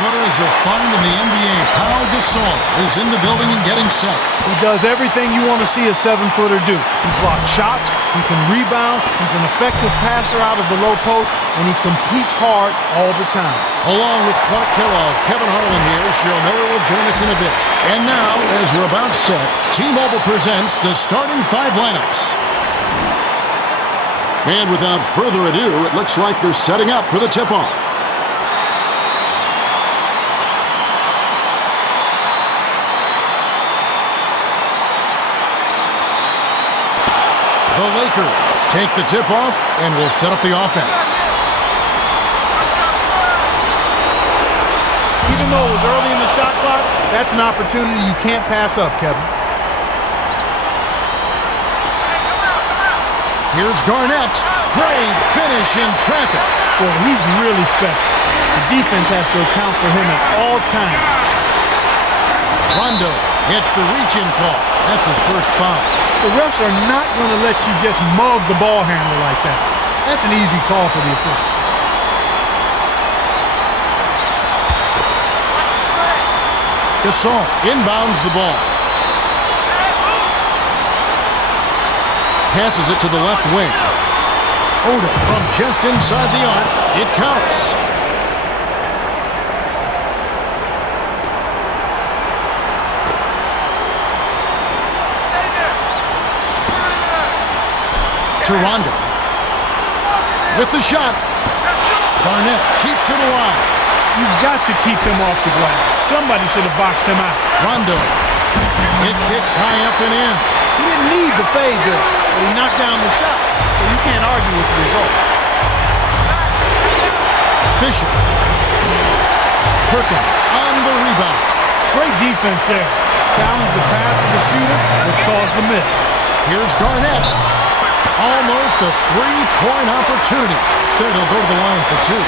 7-footer as you'll find in the NBA. Pau Gasol is in the building and getting set. He does everything you want to see a 7-footer do. He blocks shots, he can rebound, he's an effective passer out of the low post, and he competes hard all the time. Along with Clark Kellogg, Kevin Harlan here. Cheryl Miller will join us in a bit. And now, as we're about set, T-Mobile presents the starting 5 lineups. And without further ado, it looks like they're setting up for the tip-off. The Lakers take the tip-off and will set up the offense. Even though it was early in the shot clock, that's an opportunity you can't pass up, Kevin. Here's Garnett. Great finish in traffic. Well, he's really special. The defense has to account for him at all times. Rondo hits the reach-in call. That's his first foul. The refs are not going to let you just mug the ball handler like that. That's an easy call for the official. Gasol inbounds the ball. Passes it to the left wing. Oda from just inside the arc. It counts. Rondo with the shot. Garnett keeps it alive. You've got to keep him off the glass. Somebody should have boxed him out. Rondo. It kicks high up and in. He didn't need the fade there, but he knocked down the shot. So you can't argue with the result. Fisher. Perkins on the rebound. Great defense there. Challenged the path of the shooter, which caused the miss. Here's Garnett. Almost a three-point opportunity. Instead, he'll go to the line for 2.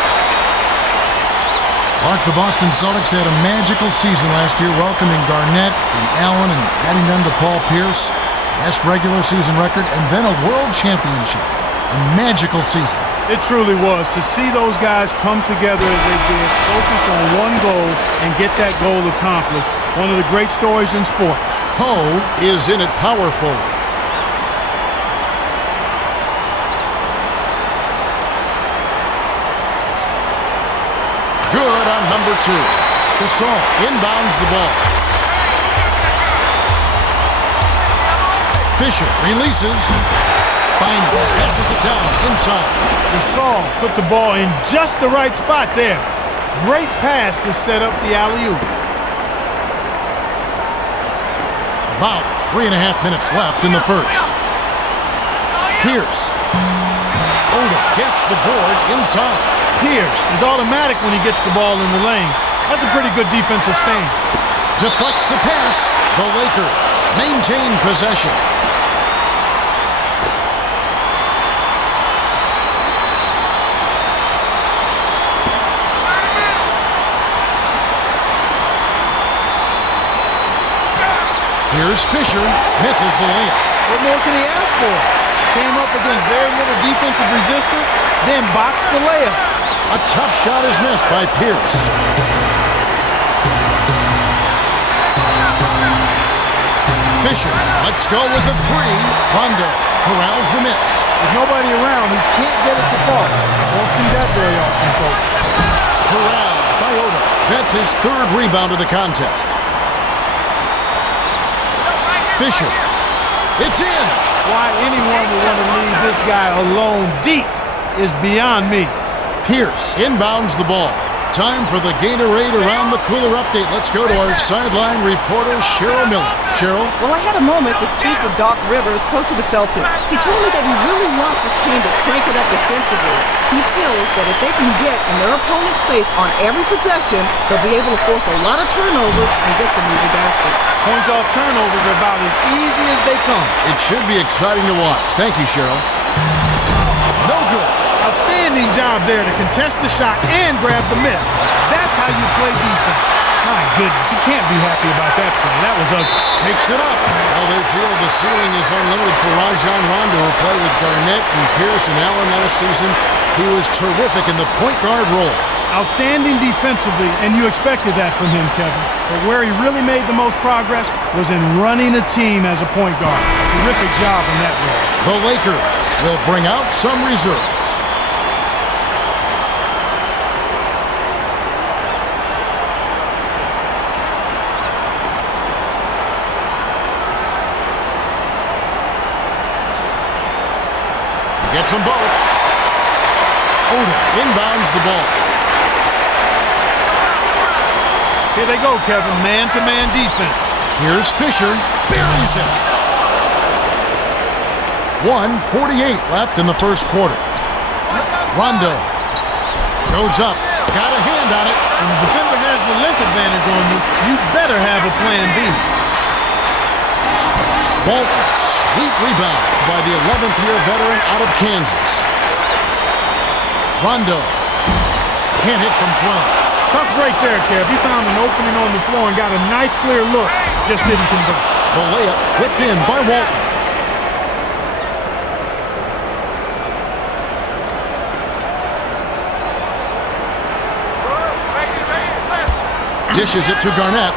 Mark, the Boston Celtics had a magical season last year, welcoming Garnett and Allen and adding them to Paul Pierce. Best regular season record, and then a world championship. A magical season. It truly was. To see those guys come together as they did, focus on one goal, and get that goal accomplished. One of the great stories in sports. Poe is in at power forward. Good on number 2. Gasol inbounds the ball. Fisher releases. Finally passes it down inside. Gasol put the ball in just the right spot there. Great pass to set up the alley-oop. About 3.5 minutes left in the first. Pierce. Oda gets the board inside. Pierce is automatic when he gets the ball in the lane. That's a pretty good defensive stand. Deflects the pass. The Lakers maintain possession. Here's Fisher. Misses the layup. What more can he ask for? Came up against very little defensive resistance, then boxed the layup. A tough shot is missed by Pierce. Fisher lets go with a 3. Rondo corrals the miss. With nobody around, he can't get it to fall. Won't see that very often, folks. Corralled by Oda. That's his 3rd rebound of the contest. Fisher. It's in. Why anyone would want to leave this guy alone deep is beyond me. Pierce inbounds the ball. Time for the Gatorade Around the Cooler update. Let's go to our sideline reporter, Cheryl Miller. Cheryl? Well, I had a moment to speak with Doc Rivers, coach of the Celtics. He told me that he really wants his team to crank it up defensively. He feels that if they can get in their opponent's face on every possession, they'll be able to force a lot of turnovers and get some easy baskets. Points off turnovers are about as easy as they come. It should be exciting to watch. Thank you, Cheryl. No good. Outstanding job there to contest the shot and grab the miss. That's how you play defense. My goodness, you can't be happy about that play. That was ugly. Takes it up. Well, they feel the ceiling is unlimited for Rajon Rondo, who played with Garnett and Pierce and Allen last season. He was terrific in the point guard role. Outstanding defensively, and you expected that from him, Kevin. But where he really made the most progress was in running a team as a point guard. Terrific job in that role. The Lakers will bring out some reserves. Gets them both. Oda inbounds the ball. Here they go, Kevin. Man-to-man defense. Here's Fisher. Buries it. 1:48 left in the first quarter. Rondo goes up. Got a hand on it. When the defender has the length advantage on you, you better have a plan B. Bolton, sweet rebound by the 11th-year veteran out of Kansas. Rondo can't hit from 12. Tough break there, Kev. He found an opening on the floor and got a nice clear look. Just didn't convert. The layup flipped in by Walton. Dishes it to Garnett.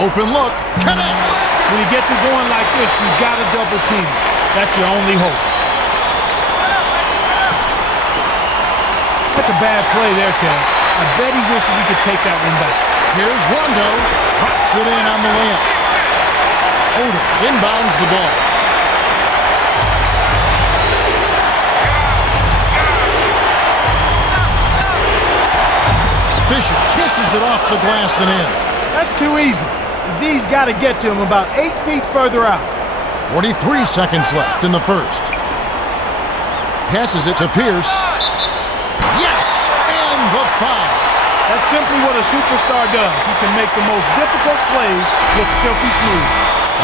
Open look. Connects. When he gets it going like this, you've got to double team it. That's your only hope. That's a bad play there, Kev. I bet he wishes he could take that one back. Here's Rondo. Pops it in on the layup. Oda inbounds the ball. Fisher kisses it off the glass and in. That's too easy. The D's got to get to him about 8 feet further out. 43 seconds left in the first. Passes it to Pierce. Yes! And the foul. That's simply what a superstar does. He can make the most difficult plays look silky smooth.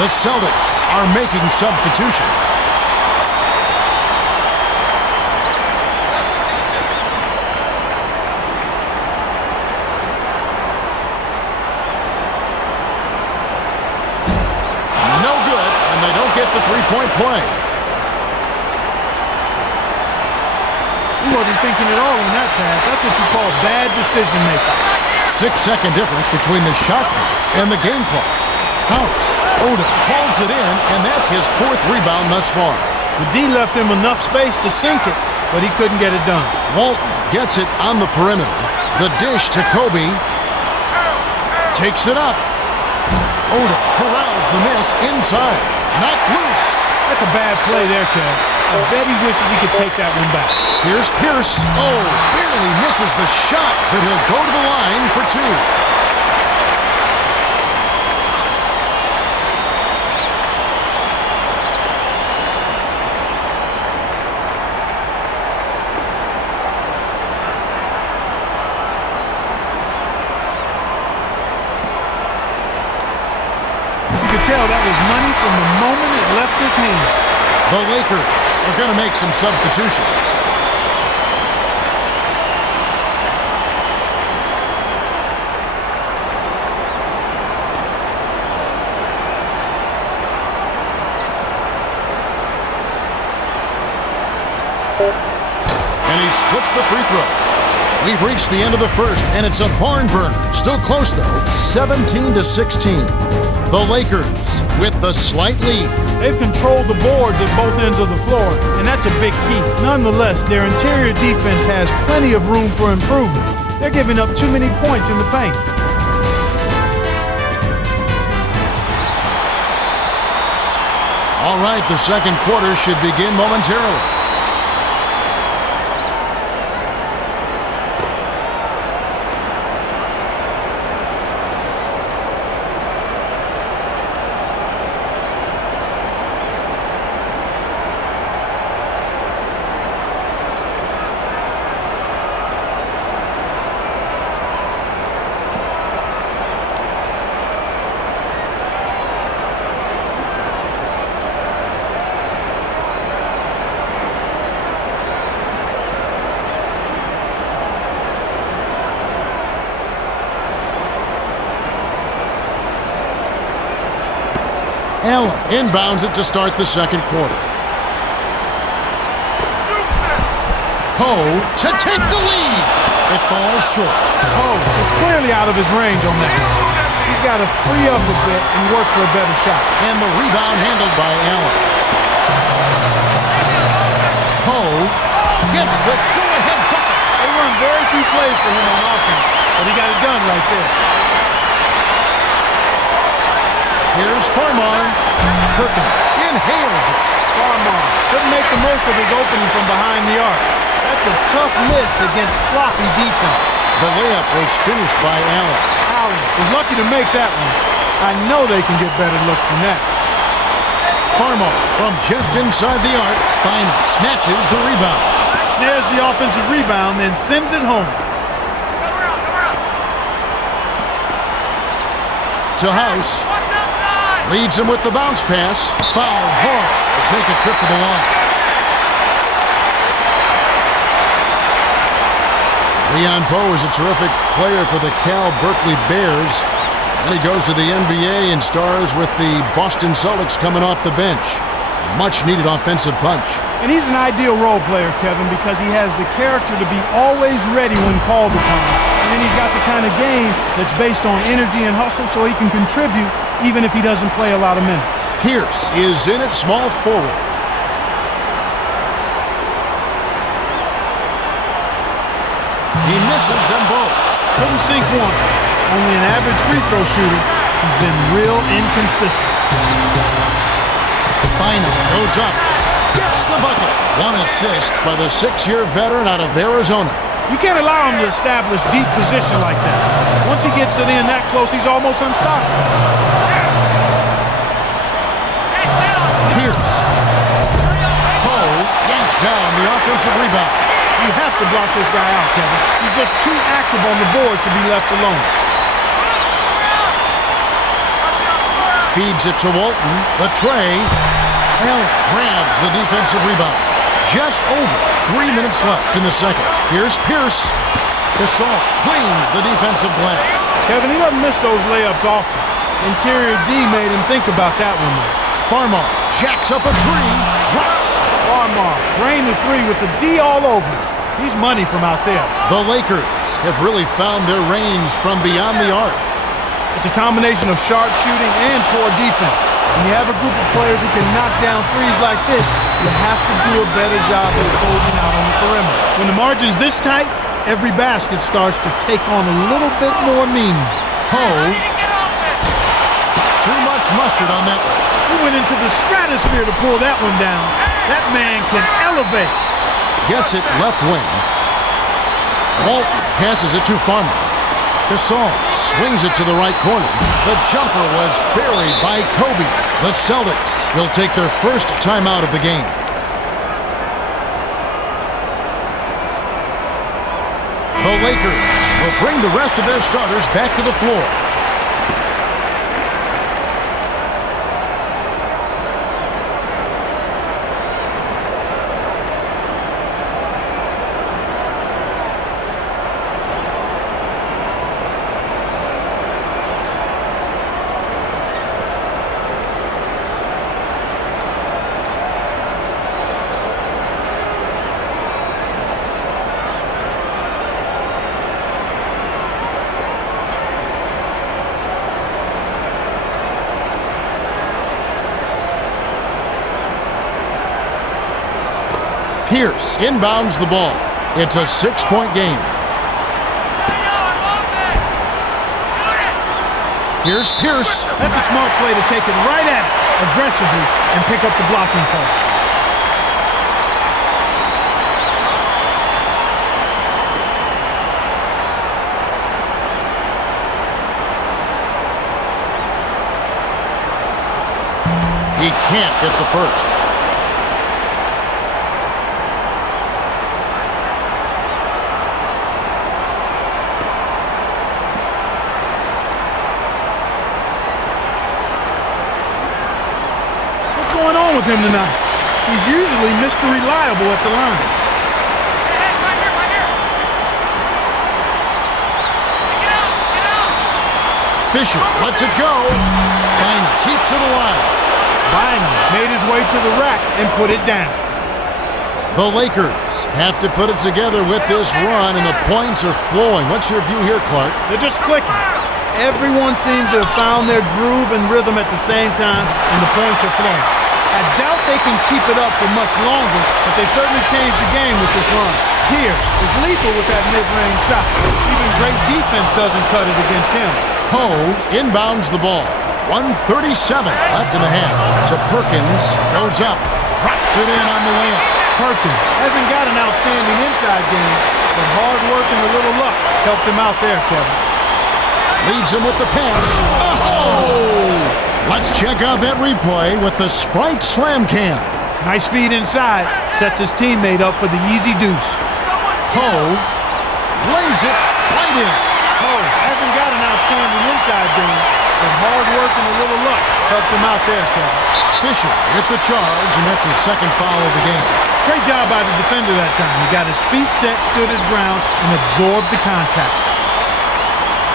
The Celtics are making substitutions. No good, and they don't get the three-point play. He wasn't thinking at all on that pass. That's what you call bad decision-making. 6-second difference between the shot clock and the game clock. House. Oda holds it in, and that's his 4th rebound thus far. The D left him enough space to sink it, but he couldn't get it done. Walton gets it on the perimeter. The dish to Kobe. Takes it up. Oda corrals the miss inside. Knocked loose. That's a bad play there, Kev. I bet he wishes he could take that one back. Here's Pierce. Oh, barely misses the shot, but he'll go to the line for 2. You could tell that was money from the moment it left his hands. The Lakers are going to make some substitutions. And he splits the free throws. We've reached the end of the first, and it's a barn burner. Still close, though, 17-16. The Lakers with the slight lead. They've controlled the boards at both ends of the floor, and that's a big key. Nonetheless, their interior defense has plenty of room for improvement. They're giving up too many points in the paint. All right, the second quarter should begin momentarily. Allen inbounds it to start the second quarter. Poe to take the lead. It falls short. Poe is clearly out of his range on that. He's got to free up a bit and work for a better shot. And the rebound handled by Allen. Poe gets the go-ahead bucket. They run very few plays for him on offense, but he got it done right there. Here's Farmar. Perkins inhales it. Farmar couldn't make the most of his opening from behind the arc. That's a tough miss against sloppy defense. The layup was finished by Allen. Allen was lucky to make that one. I know they can get better looks than that. Farmar from just inside the arc. Bynum snatches the rebound. Snares the offensive rebound, then sends it home. To House. Leads him with the bounce pass. Foul hard to take a trip to the line. Leon Poe is a terrific player for the Cal Berkeley Bears. And he goes to the NBA and stars with the Boston Celtics coming off the bench. A much-needed offensive punch. And he's an ideal role player, Kevin, because he has the character to be always ready when called upon. And then he's got the kind of game that's based on energy and hustle, so he can contribute even if he doesn't play a lot of minutes. Pierce is in at small forward. He misses them both. Couldn't sink one. Only an average free throw shooter. He's been real inconsistent. Bynum goes up. Gets the bucket. One assist by the 6-year veteran out of Arizona. You can't allow him to establish deep position like that. Once he gets it in that close, he's almost unstoppable. Pierce. Poe yanks down the offensive rebound. You have to block this guy out, Kevin. He's just too active on the boards to be left alone. Feeds it to Walton. The tray. Allen grabs the defensive rebound. Just over 3 minutes left in the second. Here's Pierce. Gasol cleans the defensive glass. Kevin, he doesn't miss those layups often. Interior D made him think about that one, though. Farmar jacks up a three. Drops. Farmar drained the three with the D all over him. He's money from out there. The Lakers have really found their range from beyond the arc. It's a combination of sharp shooting and poor defense. When you have a group of players who can knock down threes like this, you have to do a better job of closing out on the perimeter. When the margin's this tight, every basket starts to take on a little bit more meaning. Poe. Too much mustard on that one. He went into the stratosphere to pull that one down. That man can elevate. Gets it left wing. Walton passes it to Farmer. Gasol swings it to the right corner. The jumper was buried by Kobe. The Celtics will take their first timeout of the game. The Lakers will bring the rest of their starters back to the floor. Pierce inbounds the ball. It's a 6-point game. Here's Pierce. That's a smart play to take it right at it aggressively and pick up the blocking call. He can't get the first. What's going on with him tonight? He's usually Mr. Reliable at the line. Right here. Get out. Fisher lets it go. Bynum keeps it alive. Bynum made his way to the rack and put it down. The Lakers have to put it together with this run, and the points are flowing. What's your view here, Clark? They're just clicking. Everyone seems to have found their groove and rhythm at the same time, and the points are flowing. I doubt they can keep it up for much longer, but they've certainly changed the game with this run. Pierce is lethal with that mid-range shot. Even great defense doesn't cut it against him. Poe inbounds the ball. 1:37 left in the half. To Perkins, goes up, drops it in on the layup. Perkins hasn't got an outstanding inside game, but hard work and a little luck helped him out there, Kevin. Leads him with the pass. Oh! Let's check out that replay with the Sprite Slam Cam. Nice feed inside, sets his teammate up for the easy deuce. Poe lays it right in. Poe hasn't got an outstanding inside game, but hard work and a little luck helped him out there, Kevin. Fisher with the charge, and that's his second foul of the game. Great job by the defender that time. He got his feet set, stood his ground, and absorbed the contact.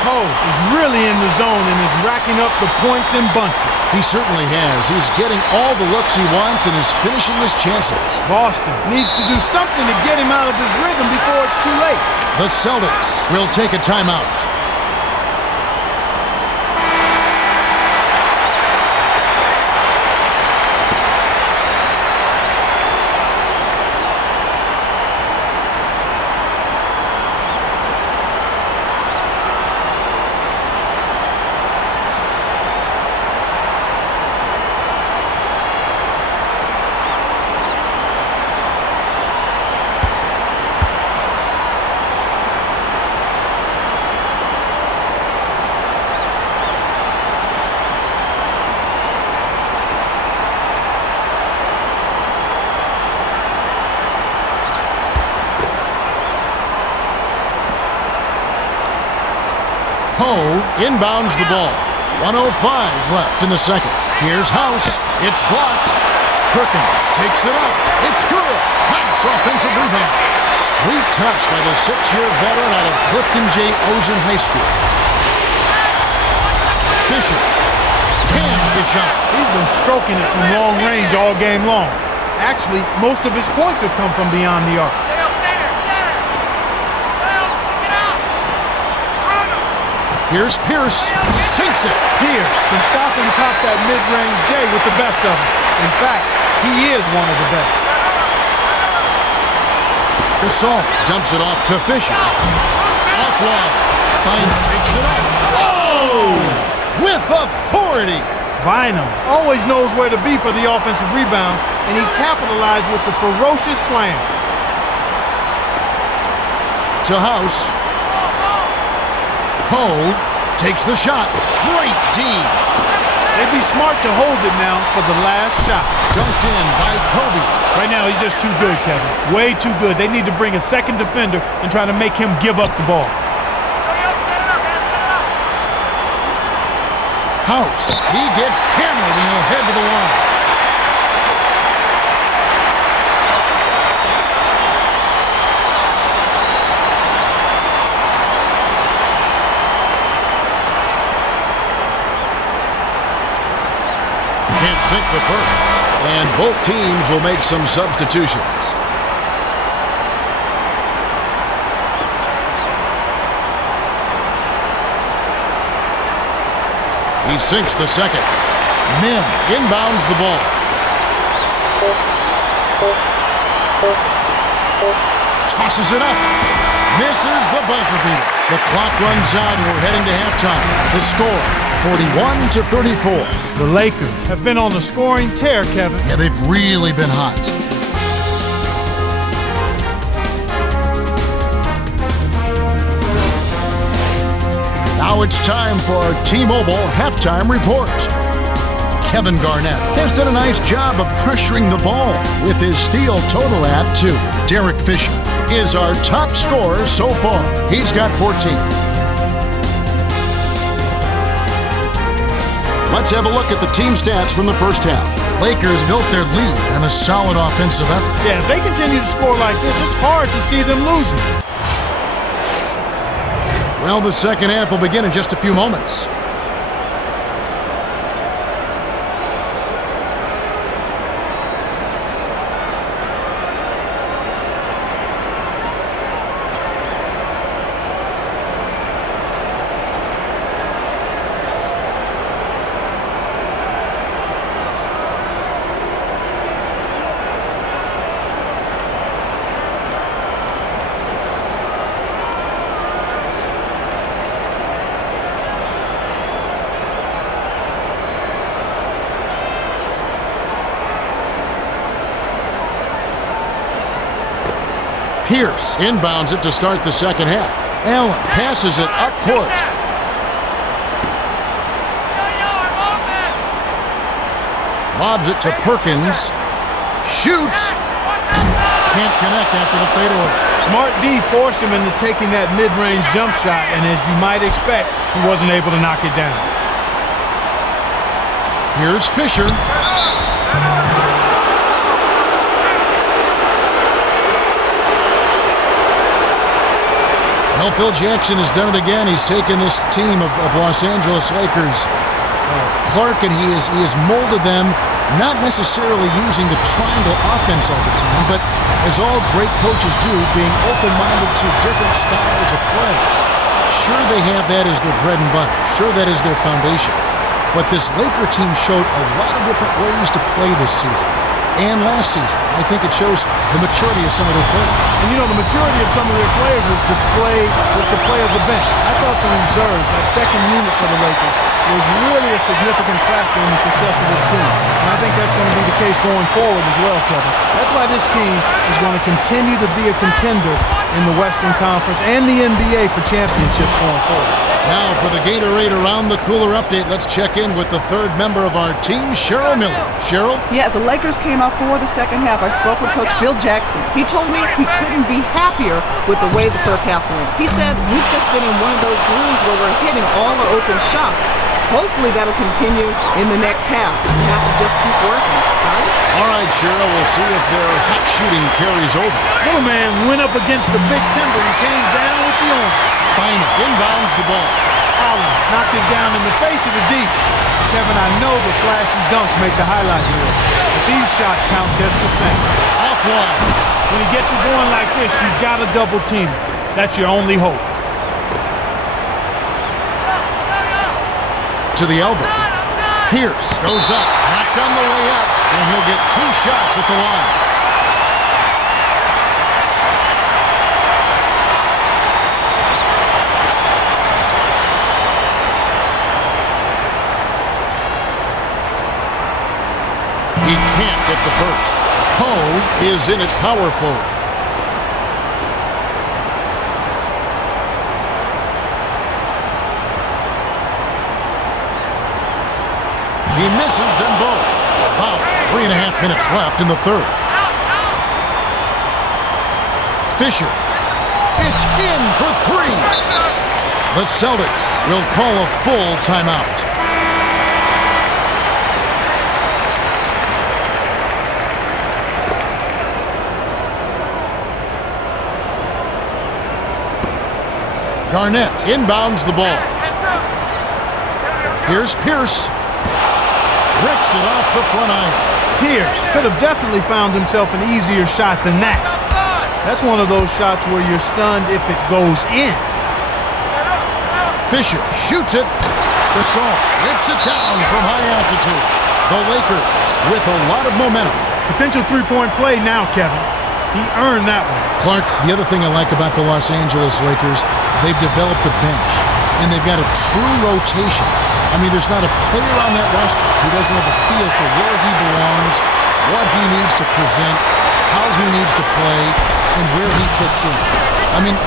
Poe is really in the zone and is racking up the points in bunches. He certainly has. He's getting all the looks he wants and is finishing his chances. Boston needs to do something to get him out of his rhythm before it's too late. The Celtics will take a timeout. Poe inbounds the ball. 1:05 left in the second. Here's House. It's blocked. Perkins takes it up. It's good. Nice offensive rebound. Sweet touch by the 6-year veteran out of Clifton J. Ozen High School. Fisher cans the shot. He's been stroking it from long range all game long. Actually, most of his points have come from beyond the arc. Here's Pierce, sinks it. Pierce can stop and pop that mid-range J with the best of them. In fact, he is one of the best. Gasol dumps it off to Fisher. Offline. Bynum takes it up. Oh! With authority. Bynum always knows where to be for the offensive rebound, and he capitalized with the ferocious slam. To House. Poe takes the shot. Great D. They'd be smart to hold it now for the last shot. Dunked in by Kobe. Right now, he's just too good, Kevin. Way too good. They need to bring a second defender and try to make him give up the ball. House. He gets hammered and he'll head to the line. Can't sink the first. And both teams will make some substitutions. He sinks the second. Min inbounds the ball. Tosses it up. Misses the buzzer beater. The clock runs out and we're heading to halftime. The score, 41-34. The Lakers have been on a scoring tear, Kevin. Yeah, they've really been hot. Now it's time for our T-Mobile halftime report. Kevin Garnett has done a nice job of pressuring the ball with his steal total at 2. Derek Fisher is our top scorer so far. He's got 14. Let's have a look at the team stats from the first half. Lakers built their lead on a solid offensive effort. Yeah, if they continue to score like this, it's hard to see them losing. Well, the second half will begin in just a few moments. Pierce inbounds it to start the second half. Allen passes it up court. Lobs it to Perkins. Shoots. Can't connect after the fadeaway. Smart D forced him into taking that mid-range jump shot, and as you might expect, he wasn't able to knock it down. Here's Fisher. Well, Phil Jackson has done it again. He's taken this team of Los Angeles Lakers, Clark, and he has molded them, not necessarily using the triangle offense all the time, but as all great coaches do, being open-minded to different styles of play. Sure, they have that as their bread and butter. Sure, that is their foundation. But this Laker team showed a lot of different ways to play this season. And last season, I think it shows the maturity of some of their players. And you know, the maturity of some of their players was displayed with the play of the bench. I thought the reserves, that second unit for the Lakers, was really a significant factor in the success of this team. And I think that's going to be the case going forward as well, Kevin. That's why this team is going to continue to be a contender in the Western Conference and the NBA for championships going forward. Now for the Gatorade Around the Cooler update, let's check in with the third member of our team, Cheryl Miller. Cheryl? Yeah, as the Lakers came out for the second half, I spoke with Coach Phil Jackson. He told me he couldn't be happier with the way the first half went. He said, we've just been in one of those grooves where we're hitting all our open shots. Hopefully that'll continue in the next half. We have to just keep working, guys. All right, Cheryl, we'll see if their hot shooting carries over. Little man went up against the big timber and came down with the arm. Bynum inbounds the ball. Allen knocked it down in the face of the D. Kevin, I know the flashy dunks make the highlight reel, but these shots count just the same. Offline. When he gets it going like this, you got to double team him. That's your only hope. To the elbow. Pierce goes up, knocked on the way up, and he'll get 2 shots at the line. He can't get the first. Poe is in at power forward. He misses them both. About 3.5 minutes left in the third. Fisher. It's in for 3. The Celtics will call a full timeout. Garnett inbounds the ball. Here's Pierce. Bricks it off the front iron. Pierce could have definitely found himself an easier shot than that. That's one of those shots where you're stunned if it goes in. Fisher shoots it. Gasol whips it down from high altitude. The Lakers with a lot of momentum. Potential three-point play now, Kevin. He earned that one. Clark, the other thing I like about the Los Angeles Lakers, they've developed a bench, and they've got a true rotation. I mean, there's not a player on that roster who doesn't have a feel for where he belongs, what he needs to present, how he needs to play, and where he fits in. I mean,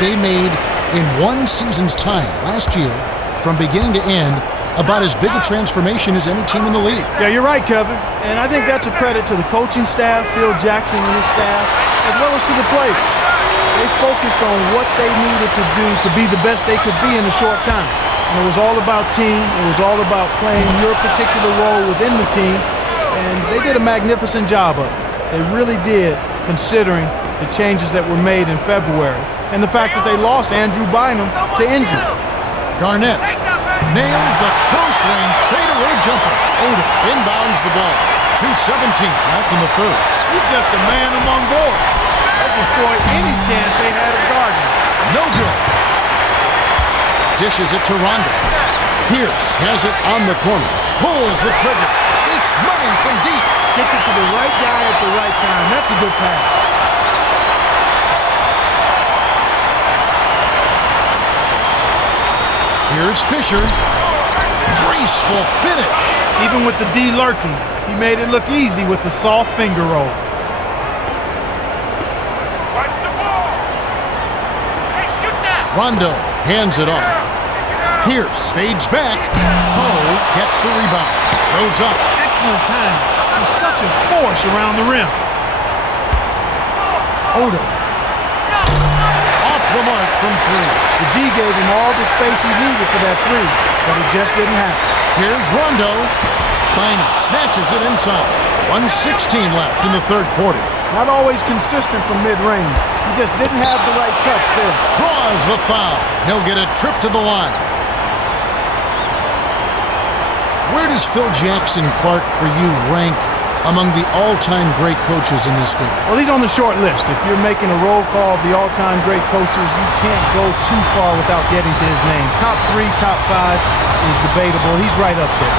they made, in one season's time, last year, from beginning to end, about as big a transformation as any team in the league. Yeah, you're right, Kevin. And I think that's a credit to the coaching staff, Phil Jackson and his staff, as well as to the players. They focused on what they needed to do to be the best they could be in a short time. And it was all about team. It was all about playing your particular role within the team. And they did a magnificent job of it. They really did, considering the changes that were made in February and the fact that they lost Andrew Bynum to injury. Garnett nails the close-range fadeaway jumper. Odom inbounds the ball. 2:17 left in the third. He's just a man among boys. That destroyed any chance they had of Garnett. No good. Dishes it to Rondo. Pierce has it on the corner. Pulls the trigger. It's money from deep. Gets it to the right guy at the right time. That's a good pass. Here's Fisher. Graceful finish. Even with the D lurking, he made it look easy with the soft finger roll. Watch the ball. Rondo hands it off. Pierce fades back. Poe gets the rebound. Goes up. Excellent time. He's such a force around the rim. Odom. Off the mark from three. The D gave him all the space he needed for that three, but it just didn't happen. Here's Rondo. Bynum snatches it inside. 1:16 left in the third quarter. Not always consistent from mid-range. He just didn't have the right touch there. Draws the foul. He'll get a trip to the line. Where does Phil Jackson Clark for you rank among the all-time great coaches in this game? Well, he's on the short list. If you're making a roll call of the all-time great coaches, you can't go too far without getting to his name. Top 3, top 5 is debatable. He's right up there.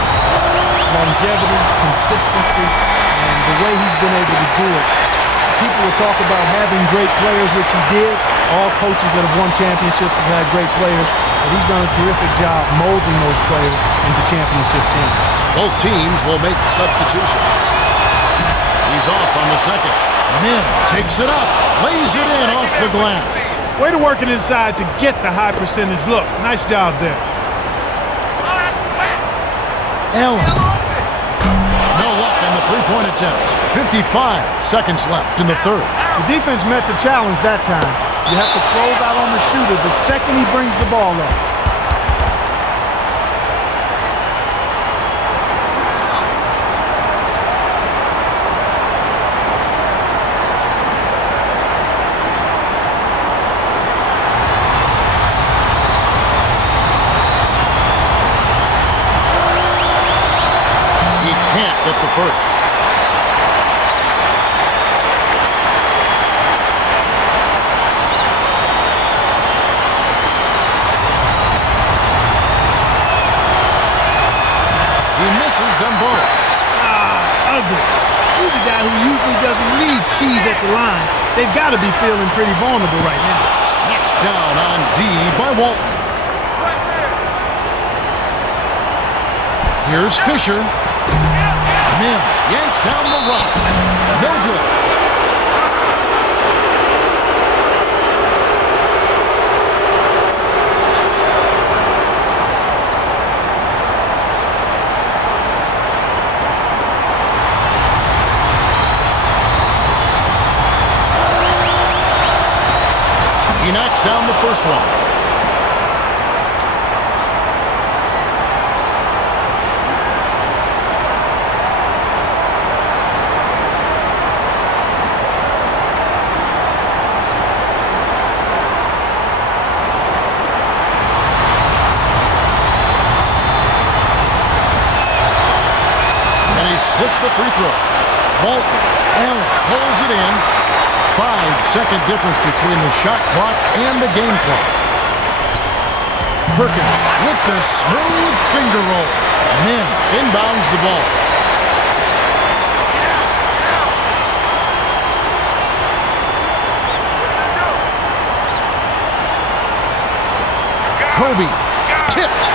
Longevity, consistency, and the way he's been able to do it. People will talk about having great players, which he did. All coaches that have won championships have had great players, but he's done a terrific job molding those players into championship teams. Both teams will make substitutions. He's off on the second. Min takes it up, lays it in off the glass. Way to work it inside to get the high percentage look. Nice job there. Allen. No luck on the three-point attempt. 55 seconds left in the third. The defense met the challenge that time. You have to close out on the shooter the second he brings the ball up. Get the first. He misses them both. Ugly. He's a guy who usually doesn't leave cheese at the line. They've got to be feeling pretty vulnerable right now. Snatched down on D by Walton. Here's Fisher. Min yanks down the run. No good. He knocks down the first one. Splits the free throws. Walton. Allen pulls it in. 5-second difference between the shot clock and the game clock. Perkins with the smooth finger roll. Min inbounds the ball. Kobe tipped.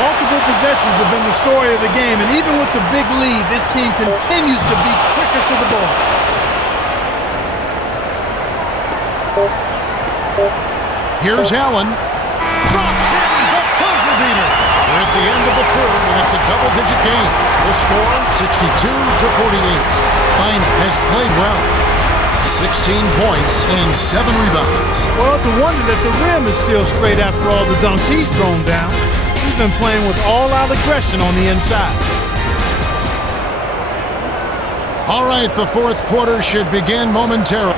Multiple possessions have been the story of the game, and even with the big lead, this team continues to be quicker to the ball. Here's Allen. Drops in the buzzer beater. We're at the end of the third, and it's a double-digit game. The score, 62-48. Bynum has played well. 16 points and 7 rebounds. Well, it's a wonder that the rim is still straight after all the dunks he's thrown down. He's been playing with all-out aggression on the inside. All right, the fourth quarter should begin momentarily.